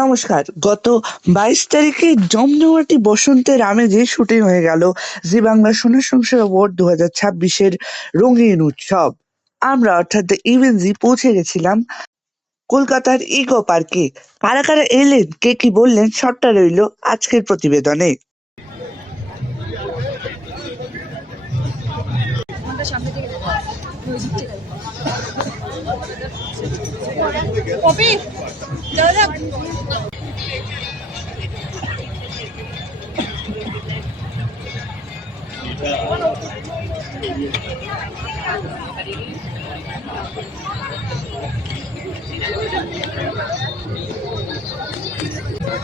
নমস্কার। গত ২২ তারিখে জমজমাটি বসন্তের আমেজে শুটিং হয়ে গেল জি বাংলা সোনার সংসার অ্যাওয়ার্ড ২০২৬-এর রঙিন উৎসব। আমরা অর্থাৎ দ্য ইভেনজি পৌঁছে গেছিলাম কলকাতার ইকো পার্কে। কারা কারা এলেন, কে কি বললেন, সবটা রইল আজকের প্রতিবেদনে।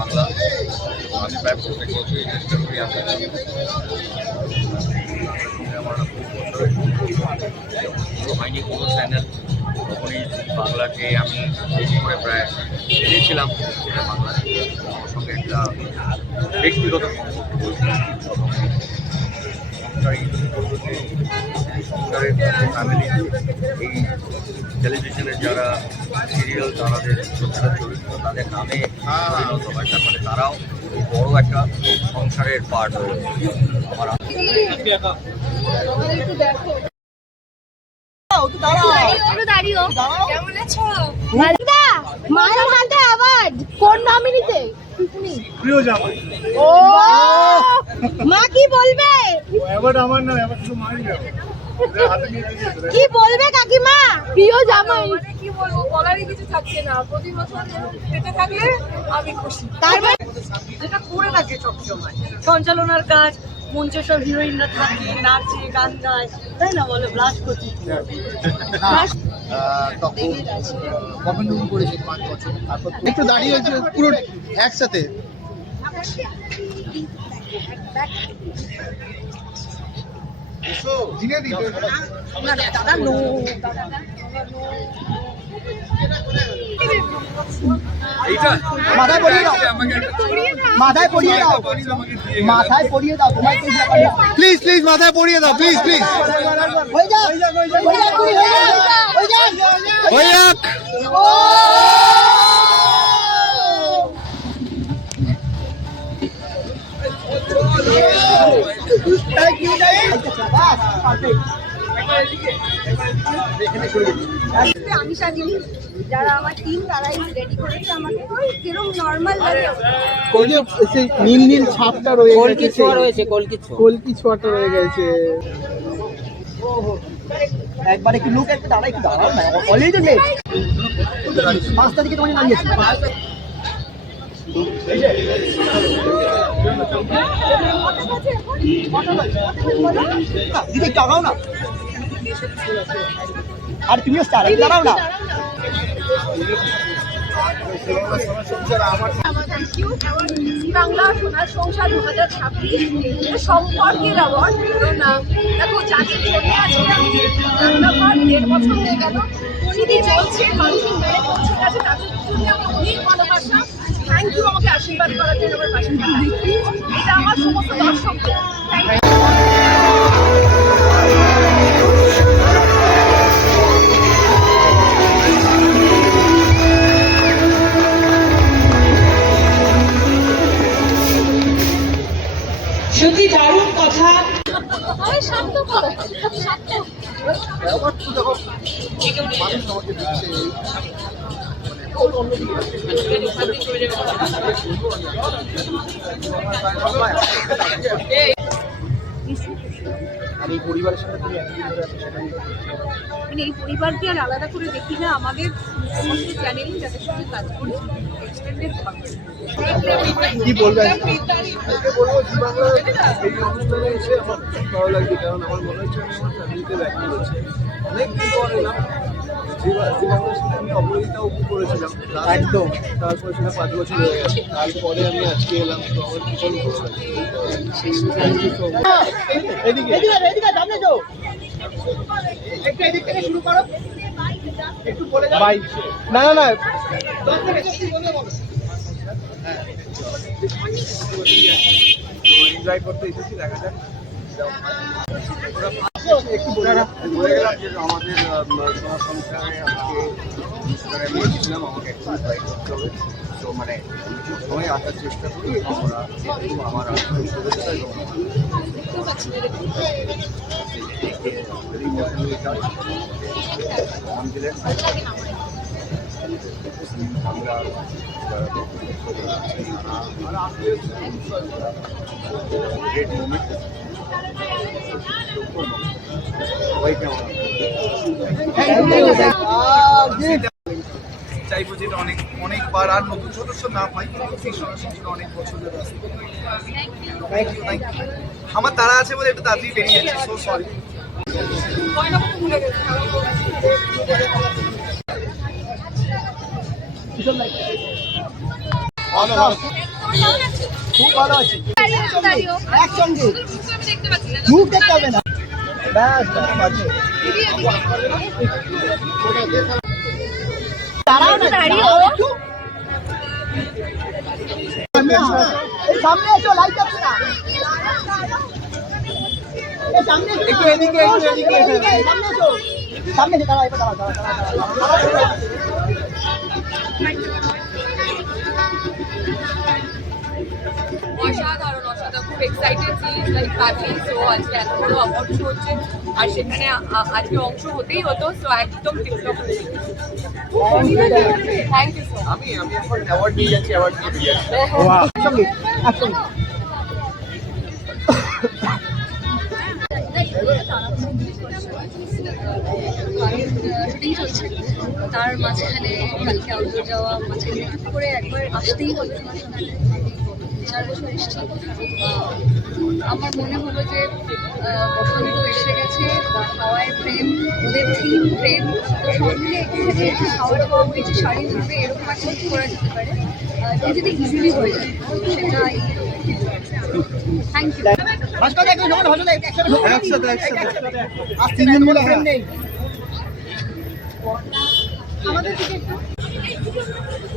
বাংলা আমি প্রায় প্রত্যেক বছরই চেষ্টা করি আসা আমার হয়নি কোনো চ্যানেল তখনই বাংলাকে আমি করে প্রায় এনেছিলাম বাংলা আমার সঙ্গে একটা ব্যক্তিগত সম্পর্ক সংসারের ফ্যামিলি এই টেলিভিশনের যারা সিরিয়াল তাদের প্রত্যেকটা চরিত্র তাদের নামে পরিণত হয়, তার মানে তারাও বড় একটা সংসারের পার্ট হয়ে আমার কোন নমিনিতে? প্রিয় জামাই। ও মা কি বলবে? অ্যাওয়ার্ড আমার না, অ্যাওয়ার্ড শুধু মাই যাবে। কি বলবে কাকিমা? প্রিয় জামাই কি বলবো, বলারই কিছু থাকছে না। প্রতি বছর পেতে থাকলে আমি খুশি। তারপর যেটা করে থাকে সবসময় সঞ্চালনার কাজ, মঞ্চে সব হিরোইনরা থাকে, নাচে গান গায়, তাই না বলে? ব্লাশ করছি তখন কমেন্ট রুম করেছে 5 বছর, তারপর একটু দাঁড়িয়ে হয়েছে পুরো একসাথে। দাদা নো এইটা মাথায় পরিয়ে দাও, মাথায় পরিয়ে দাও, মাথায় পরিয়ে দাও, তোমার প্লিজ প্লিজ মাথায় পরিয়ে দাও, প্লিজ প্লিজ। হয়ে যাক হয়ে যাক। আমি সাজিনি, যারা আমার টিম তারাই রেডি করেছে আমাকে যেরকম নর্মাল লাগে। ওই যে সেই নীল নীল ছাপটা রয়ে গেছে, কলকি ছোঁয়াটা রয়ে গেছে। একবার একটু লুক, একটু দাঁড়া, একটু দাঁড়াও না, অলরেডি তো লেট। 5 তারিখে তোমাকে দাঁড়িয়েছি। দিদি একটু আগাও না, আর তুমিও স্টার, দাঁড়াও না। বাংলা সোনার সংসার 2026 সম্পর্কের অ্যাওয়ার্ড। দেখো যাদের জন্য আজকে আমি রান্নাঘর 1.5 বছর হয়ে গেল শুধু চলছে, মানুষের মেরে পৌঁছে গেছে, তাদের জন্য আমার অনেক ভালোবাসা। থ্যাংক ইউ আমাকে আশীর্বাদ করার জন্য, আমার পাশে থাকা। এটা আমার সমস্ত দর্শকদের থ্যাংক ইউ। সত্যি দারুণ কথা। আর এই পরিবারের সাথে তুমি মানে এই পরিবারকে আর আলাদা করে দেখি না, আমাদের সমস্ত চ্যানেলই যাদের সঙ্গে কাজ করি এক্সটেন্ডেড কি বলবেন? বলবো জি বাংলা এই অনুষ্ঠানে এসে আমার খুব ভালো লাগছে, কারণ আমার মনে হচ্ছে আমি আমার ফ্যামিলিতে ব্যাক করেছি। অনেকদিন পর এলাম। জি বাংলার সাথে আমি অপরাজিতা উপভোগ করেছিলাম একদম। তারপর সেটা 5 বছর হয়ে গেছে, তারপরে আমি আজকে এলাম, তো আমার ভীষণ ভালো লাগছে। Thank you so much. এদিকে এদিকে সামনে যাও, একটু এদিক থেকে শুরু করো, একটু বলে দাও ভাই। না না না, 10 থেকে 20 বলে বলো। তো এনজয় করতে এসেছি, দেখা যাক। একটু বলে গেলাম যে আমাদের সোনার সংসারে আজকে সেখানে আমি এসেছিলাম, আমাকে একটু ট্রাই করতে হবে। তো মানে আমি সবসময় আসার চেষ্টা করি এবং ওরা যেহেতু আমার আন্তরিক শুভেচ্ছা এবং মন্দিরের বাংলা গ্রেট মুভমেন্ট সবাইকে আমার চাইবো যেটা অনেকবার আর নতুন সদস্য না পাই, কিন্তু সেই সদস্যরা অনেক বছর ধরে আছে। Thank you. আমার তারা আছে বলে একটু তাড়াতাড়ি বেরিয়ে যাচ্ছে, সো সরি। খুব ভালো আছে, একসঙ্গে মুখ দেখতে হবে না, ব্যাস আছে। সামনে এসো, লাইট যাচ্ছে না, একটু এদিকে সামনে এসো, সামনে এসে দাঁড়াও, এবার দাঁড়াও। অসাধারণ খুব এক্সাইটেড লাইক ফ্যামিলি। সো আজকে এত বড় অ্যাওয়ার্ড শো হচ্ছে আর সেখানে আজকে অংশ হতেই হতো। সো একদম টিপটপ। থ্যাংক ইউ সো আমি এখন অ্যাওয়ার্ড নিয়ে যাচ্ছি, অ্যাওয়ার্ড নিয়ে বেরিয়ে যাচ্ছি। একসঙ্গে একসঙ্গে। শুটিং চলছে, তার মাঝখানে কালকে আউটডোর যাওয়া, মাঝখানে টুক করে একবার আসতেই হলো। 4 বছর এসেছি। আমার মনে হলো যে বসন্ত এসে গেছে, বা হাওয়ায় প্রেম, ওদের থিম প্রেম, তো সব মিলে একটুখানি একটু হাওয়া টাওয়া বইছে, শাড়ি উঠবে, এরকম একটা কিছু করা যেতে পারে। এটা যদি ইজিলি হয়ে যায় সেটা থ্যাংক ইউ। একসাথে আজ 3 জন বলে ফ্রেম নেই।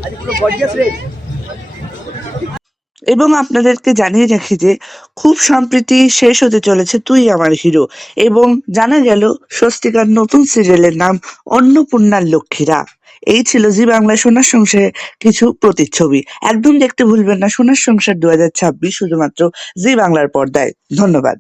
আজ পুরো গর্জিয়াস রে। এবং আপনাদেরকে জানিয়ে রাখি যে খুব সম্প্রতি শেষ হতে চলেছে তুই আমার হিরো, এবং জানা গেল স্বস্তিকার নতুন সিরিয়ালের নাম অন্নপূর্ণার লক্ষ্মীরা। এই ছিল জি বাংলা সোনার সংসারের কিছু প্রতিচ্ছবি। একদম দেখতে ভুলবেন না সোনার সংসার 2026 শুধুমাত্র জি বাংলার পর্দায়। ধন্যবাদ।